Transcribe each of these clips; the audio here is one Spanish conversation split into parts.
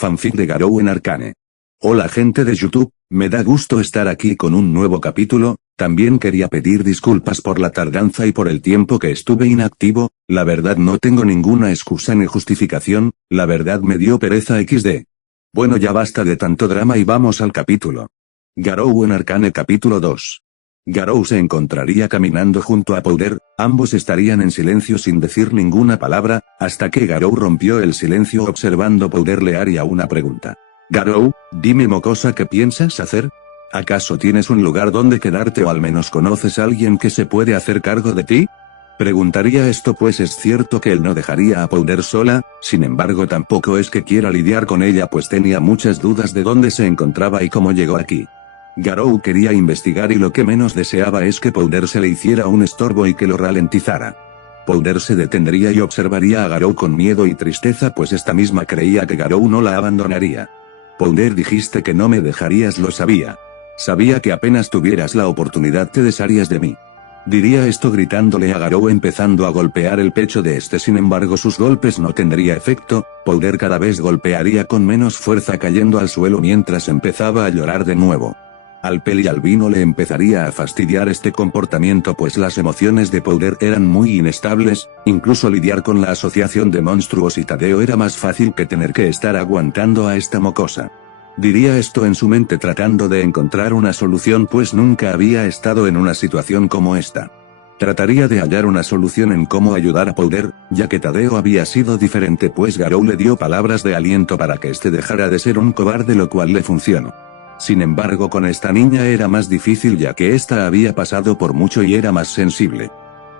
fanfic de Garou en Arcane. Hola gente de YouTube, me da gusto estar aquí con un nuevo capítulo. También quería pedir disculpas por la tardanza y por el tiempo que estuve inactivo. La verdad no tengo ninguna excusa ni justificación, la verdad me dio pereza XD. Bueno, ya basta de tanto drama y vamos al capítulo. Garou en Arcane capítulo 2. Garou se encontraría caminando junto a Powder, ambos estarían en silencio sin decir ninguna palabra, hasta que Garou rompió el silencio observando Powder le haría una pregunta. Garou, dime mocosa, ¿qué piensas hacer? ¿Acaso tienes un lugar donde quedarte o al menos conoces a alguien que se puede hacer cargo de ti? Preguntaría esto pues es cierto que él no dejaría a Powder sola, sin embargo tampoco es que quiera lidiar con ella pues tenía muchas dudas de dónde se encontraba y cómo llegó aquí. Garou quería investigar y lo que menos deseaba es que Powder se le hiciera un estorbo y que lo ralentizara. Powder se detendría y observaría a Garou con miedo y tristeza pues esta misma creía que Garou no la abandonaría. Powder, dijiste que no me dejarías, lo sabía. Sabía que apenas tuvieras la oportunidad te desharías de mí. Diría esto gritándole a Garou empezando a golpear el pecho de este, sin embargo sus golpes no tendría efecto, Powder cada vez golpearía con menos fuerza cayendo al suelo mientras empezaba a llorar de nuevo. Al Peli Albino le empezaría a fastidiar este comportamiento pues las emociones de Powder eran muy inestables, incluso lidiar con la asociación de monstruos y Tadeo era más fácil que tener que estar aguantando a esta mocosa. Diría esto en su mente tratando de encontrar una solución pues nunca había estado en una situación como esta. Trataría de hallar una solución en cómo ayudar a Powder, ya que Tadeo había sido diferente pues Garou le dio palabras de aliento para que este dejara de ser un cobarde, lo cual le funcionó. Sin embargo con esta niña era más difícil ya que esta había pasado por mucho y era más sensible.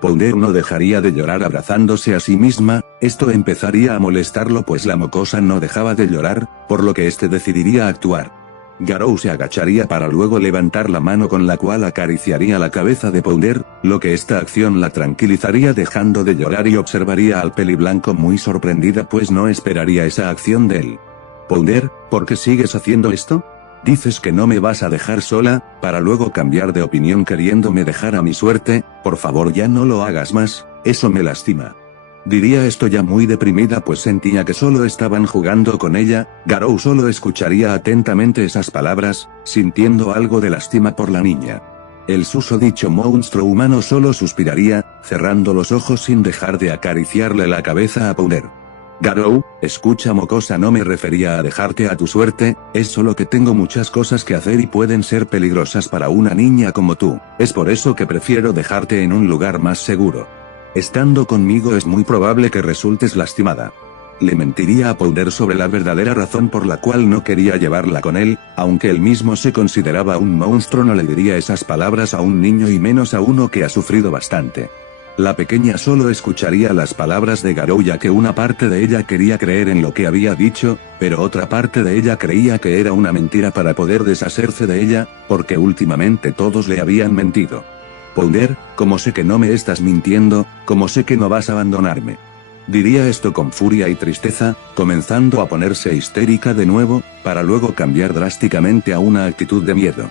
Powder no dejaría de llorar abrazándose a sí misma, esto empezaría a molestarlo pues la mocosa no dejaba de llorar, por lo que este decidiría actuar. Garou se agacharía para luego levantar la mano con la cual acariciaría la cabeza de Powder, lo que esta acción la tranquilizaría dejando de llorar y observaría al Peli Blanco muy sorprendida pues no esperaría esa acción de él. Powder, ¿por qué sigues haciendo esto? Dices que no me vas a dejar sola, para luego cambiar de opinión queriéndome dejar a mi suerte, por favor ya no lo hagas más, eso me lastima. Diría esto ya muy deprimida pues sentía que solo estaban jugando con ella. Garou solo escucharía atentamente esas palabras, sintiendo algo de lástima por la niña. El susodicho monstruo humano solo suspiraría, cerrando los ojos sin dejar de acariciarle la cabeza a Powder. Garou, escucha mocosa, no me refería a dejarte a tu suerte, es solo que tengo muchas cosas que hacer y pueden ser peligrosas para una niña como tú, es por eso que prefiero dejarte en un lugar más seguro. Estando conmigo es muy probable que resultes lastimada. Le mentiría a Powder sobre la verdadera razón por la cual no quería llevarla con él, aunque él mismo se consideraba un monstruo no le diría esas palabras a un niño y menos a uno que ha sufrido bastante. La pequeña solo escucharía las palabras de Garou ya que una parte de ella quería creer en lo que había dicho, pero otra parte de ella creía que era una mentira para poder deshacerse de ella, porque últimamente todos le habían mentido. Powder, ¿cómo sé que no me estás mintiendo? ¿Cómo sé que no vas a abandonarme? Diría esto con furia y tristeza, comenzando a ponerse histérica de nuevo, para luego cambiar drásticamente a una actitud de miedo.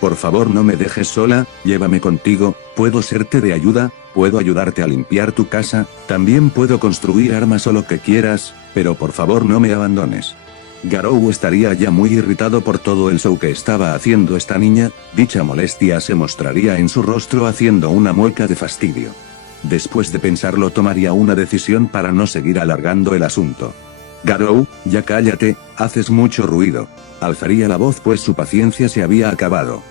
Por favor no me dejes sola, llévame contigo, puedo serte de ayuda, puedo ayudarte a limpiar tu casa, también puedo construir armas o lo que quieras, pero por favor no me abandones. Garou estaría ya muy irritado por todo el show que estaba haciendo esta niña, dicha molestia se mostraría en su rostro haciendo una mueca de fastidio. Después de pensarlo tomaría una decisión para no seguir alargando el asunto. Garou, ya cállate, haces mucho ruido. Alzaría la voz pues su paciencia se había acabado.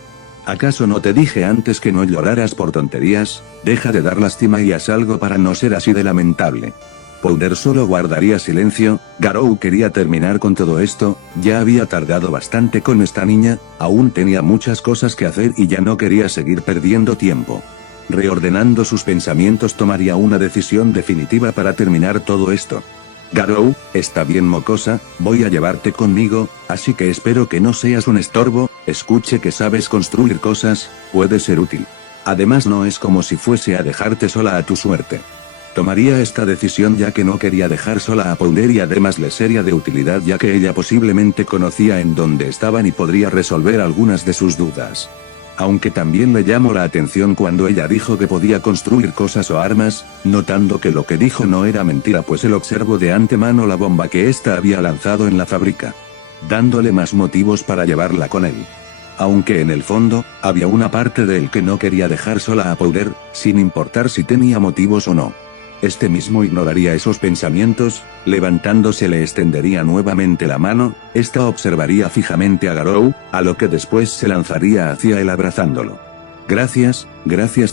¿Acaso no te dije antes que no lloraras por tonterías? Deja de dar lástima y haz algo para no ser así de lamentable. Powder solo guardaría silencio. Garou quería terminar con todo esto, ya había tardado bastante con esta niña, aún tenía muchas cosas que hacer y ya no quería seguir perdiendo tiempo. Reordenando sus pensamientos tomaría una decisión definitiva para terminar todo esto. Garou, está bien mocosa, voy a llevarte conmigo, así que espero que no seas un estorbo, escuche que sabes construir cosas, puede ser útil. Además no es como si fuese a dejarte sola a tu suerte. Tomaría esta decisión ya que no quería dejar sola a Powder y además le sería de utilidad ya que ella posiblemente conocía en dónde estaban y podría resolver algunas de sus dudas. Aunque también le llamó la atención cuando ella dijo que podía construir cosas o armas, notando que lo que dijo no era mentira pues él observó de antemano la bomba que ésta había lanzado en la fábrica, dándole más motivos para llevarla con él. Aunque en el fondo, había una parte de él que no quería dejar sola a Powder, sin importar si tenía motivos o no. Este mismo ignoraría esos pensamientos, levantándose le extendería nuevamente la mano, esta observaría fijamente a Garou, a lo que después se lanzaría hacia él abrazándolo. Gracias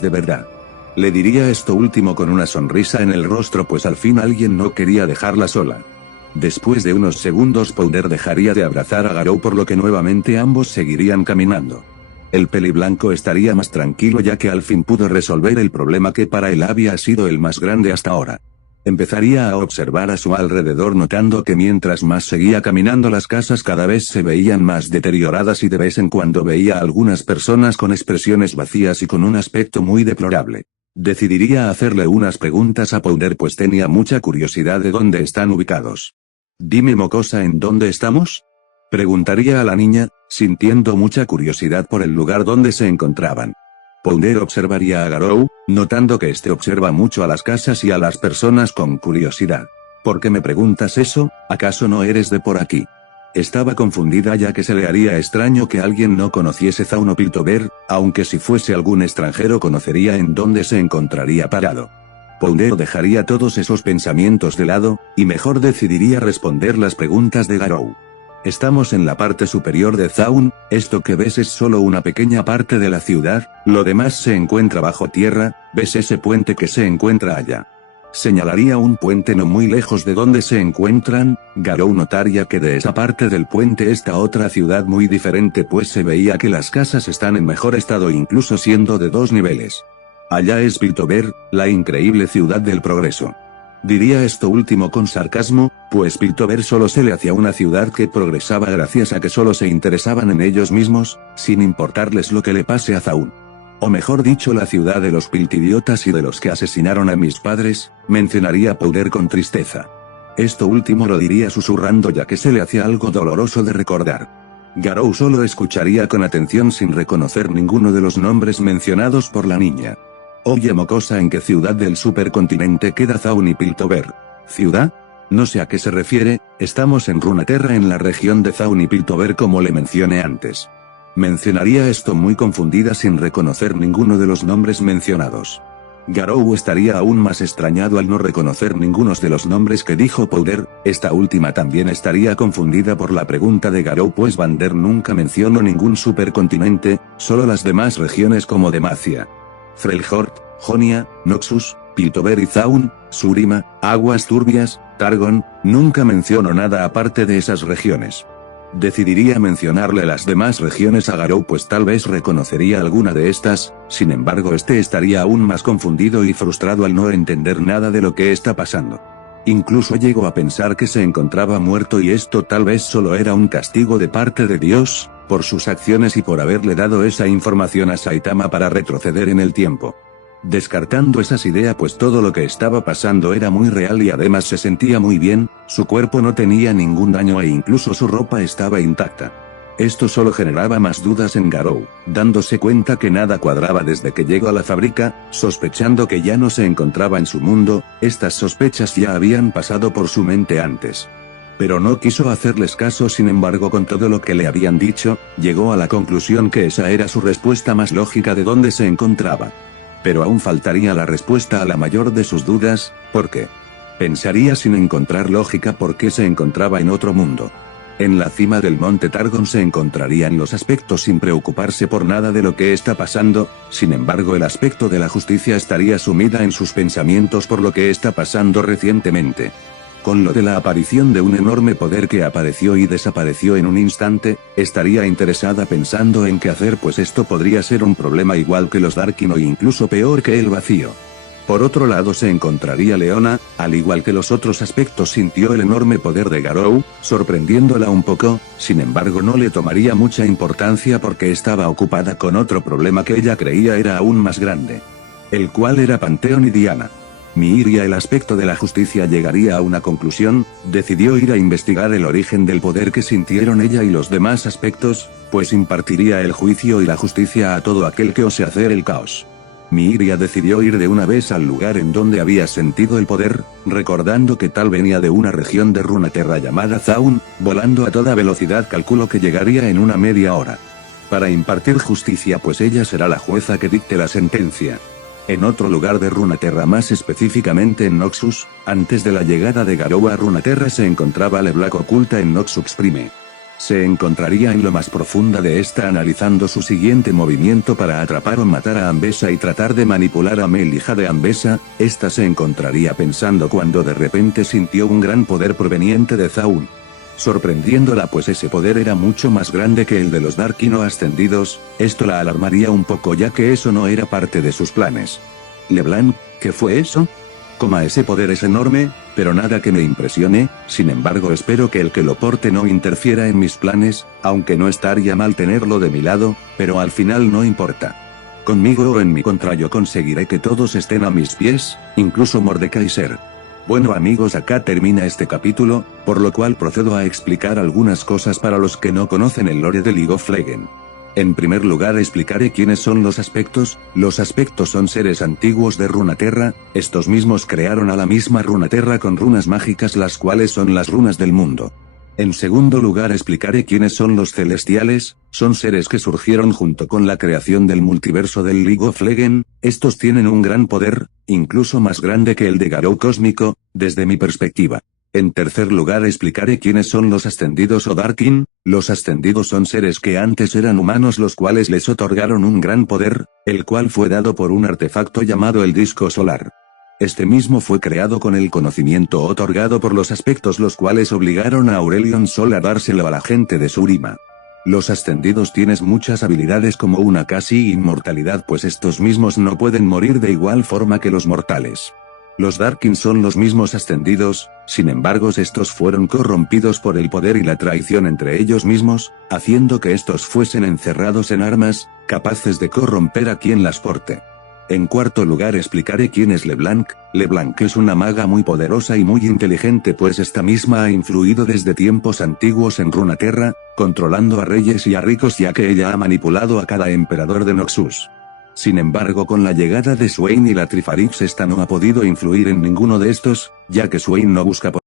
de verdad. Le diría esto último con una sonrisa en el rostro pues al fin alguien no quería dejarla sola. Después de unos segundos Powder dejaría de abrazar a Garou por lo que nuevamente ambos seguirían caminando. El peliblanco estaría más tranquilo ya que al fin pudo resolver el problema que para él había sido el más grande hasta ahora. Empezaría a observar a su alrededor notando que mientras más seguía caminando las casas cada vez se veían más deterioradas y de vez en cuando veía a algunas personas con expresiones vacías y con un aspecto muy deplorable. Decidiría hacerle unas preguntas a Powder pues tenía mucha curiosidad de dónde están ubicados. Dime mocosa, ¿en dónde estamos? Preguntaría a la niña, sintiendo mucha curiosidad por el lugar donde se encontraban. Powder observaría a Garou, notando que este observa mucho a las casas y a las personas con curiosidad. ¿Por qué me preguntas eso? ¿Acaso no eres de por aquí? Estaba confundida ya que se le haría extraño que alguien no conociese Zaun o Piltover, aunque si fuese algún extranjero conocería en dónde se encontraría parado. Powder dejaría todos esos pensamientos de lado, y mejor decidiría responder las preguntas de Garou. Estamos en la parte superior de Zaun, esto que ves es solo una pequeña parte de la ciudad, lo demás se encuentra bajo tierra, ¿ves ese puente que se encuentra allá? Señalaría un puente no muy lejos de donde se encuentran. Garou notaría que de esa parte del puente está otra ciudad muy diferente pues se veía que las casas están en mejor estado incluso siendo de 2 niveles. Allá es Piltover, la increíble ciudad del progreso. Diría esto último con sarcasmo, pues Piltover solo se le hacía una ciudad que progresaba gracias a que solo se interesaban en ellos mismos, sin importarles lo que le pase a Zaun. O mejor dicho la ciudad de los piltidiotas y de los que asesinaron a mis padres, mencionaría Powder con tristeza. Esto último lo diría susurrando ya que se le hacía algo doloroso de recordar. Garou solo escucharía con atención sin reconocer ninguno de los nombres mencionados por la niña. Oye mocosa, ¿en qué ciudad del supercontinente queda Zaun y Piltover? ¿Ciudad? No sé a qué se refiere, estamos en Runeterra en la región de Zaun y Piltover como le mencioné antes. Mencionaría esto muy confundida sin reconocer ninguno de los nombres mencionados. Garou estaría aún más extrañado al no reconocer ninguno de los nombres que dijo Powder, esta última también estaría confundida por la pregunta de Garou pues Vander nunca mencionó ningún supercontinente, solo las demás regiones como Demacia, Freljord, Jonia, Noxus, Piltover y Zaun, Shurima, Aguas Turbias, Targon, nunca mencionó nada aparte de esas regiones. Decidiría mencionarle las demás regiones a Garou pues tal vez reconocería alguna de estas, sin embargo este estaría aún más confundido y frustrado al no entender nada de lo que está pasando. Incluso llegó a pensar que se encontraba muerto y esto tal vez solo era un castigo de parte de Dios, por sus acciones y por haberle dado esa información a Saitama para retroceder en el tiempo. Descartando esas ideas pues todo lo que estaba pasando era muy real y además se sentía muy bien, su cuerpo no tenía ningún daño e incluso su ropa estaba intacta. Esto solo generaba más dudas en Garou, dándose cuenta que nada cuadraba desde que llegó a la fábrica, sospechando que ya no se encontraba en su mundo, estas sospechas ya habían pasado por su mente antes. Pero no quiso hacerles caso, sin embargo con todo lo que le habían dicho, llegó a la conclusión que esa era su respuesta más lógica de dónde se encontraba. Pero aún faltaría la respuesta a la mayor de sus dudas, ¿por qué? Pensaría sin encontrar lógica por qué se encontraba en otro mundo. En la cima del monte Targon se encontrarían los aspectos sin preocuparse por nada de lo que está pasando, sin embargo el aspecto de la justicia estaría sumida en sus pensamientos por lo que está pasando recientemente. Con lo de la aparición de un enorme poder que apareció y desapareció en un instante, estaría interesada pensando en qué hacer pues esto podría ser un problema igual que los Darkin o incluso peor que el vacío. Por otro lado se encontraría Leona, al igual que los otros aspectos sintió el enorme poder de Garou, sorprendiéndola un poco, sin embargo no le tomaría mucha importancia porque estaba ocupada con otro problema que ella creía era aún más grande. El cual era Panteón y Diana. Miria, el aspecto de la justicia, llegaría a una conclusión, decidió ir a investigar el origen del poder que sintieron ella y los demás aspectos, pues impartiría el juicio y la justicia a todo aquel que ose hacer el caos. Miria decidió ir de una vez al lugar en donde había sentido el poder, recordando que tal venía de una región de Runeterra llamada Zaun, volando a toda velocidad calculó que llegaría en una media hora. Para impartir justicia, pues ella será la jueza que dicte la sentencia. En otro lugar de Runeterra, más específicamente en Noxus, antes de la llegada de Garou a Runeterra se encontraba LeBlanc oculta en Noxus Prime. Se encontraría en lo más profunda de esta analizando su siguiente movimiento para atrapar o matar a Ambessa y tratar de manipular a Mel, hija de Ambessa. Esta se encontraría pensando cuando de repente sintió un gran poder proveniente de Zaun, sorprendiéndola pues ese poder era mucho más grande que el de los Darkin o ascendidos. Esto la alarmaría un poco ya que eso no era parte de sus planes. LeBlanc, ¿qué fue eso? Ese poder es enorme, pero nada que me impresione, sin embargo espero que el que lo porte no interfiera en mis planes, aunque no estaría mal tenerlo de mi lado, pero al final no importa. Conmigo o en mi contra yo conseguiré que todos estén a mis pies, incluso Mordekaiser. Bueno amigos, acá termina este capítulo, por lo cual procedo a explicar algunas cosas para los que no conocen el lore de League of Legends. En primer lugar explicaré quiénes son los aspectos. Los aspectos son seres antiguos de Runeterra, estos mismos crearon a la misma Runeterra con runas mágicas, las cuales son las runas del mundo. En segundo lugar explicaré quiénes son los celestiales. Son seres que surgieron junto con la creación del multiverso del League of Legends. Estos tienen un gran poder, incluso más grande que el de Garou cósmico, desde mi perspectiva. En tercer lugar explicaré quiénes son los ascendidos o Darkin. Los ascendidos son seres que antes eran humanos, los cuales les otorgaron un gran poder, el cual fue dado por un artefacto llamado el disco solar. Este mismo fue creado con el conocimiento otorgado por los aspectos, los cuales obligaron a Aurelion Sol a dárselo a la gente de Shurima. Los ascendidos tienen muchas habilidades como una casi inmortalidad, pues estos mismos no pueden morir de igual forma que los mortales. Los Darkin son los mismos ascendidos, sin embargo estos fueron corrompidos por el poder y la traición entre ellos mismos, haciendo que estos fuesen encerrados en armas, capaces de corromper a quien las porte. En cuarto lugar explicaré quién es LeBlanc. LeBlanc es una maga muy poderosa y muy inteligente, pues esta misma ha influido desde tiempos antiguos en Runeterra, controlando a reyes y a ricos, ya que ella ha manipulado a cada emperador de Noxus. Sin embargo, con la llegada de Swain y la Trifarix, esta no ha podido influir en ninguno de estos, ya que Swain no busca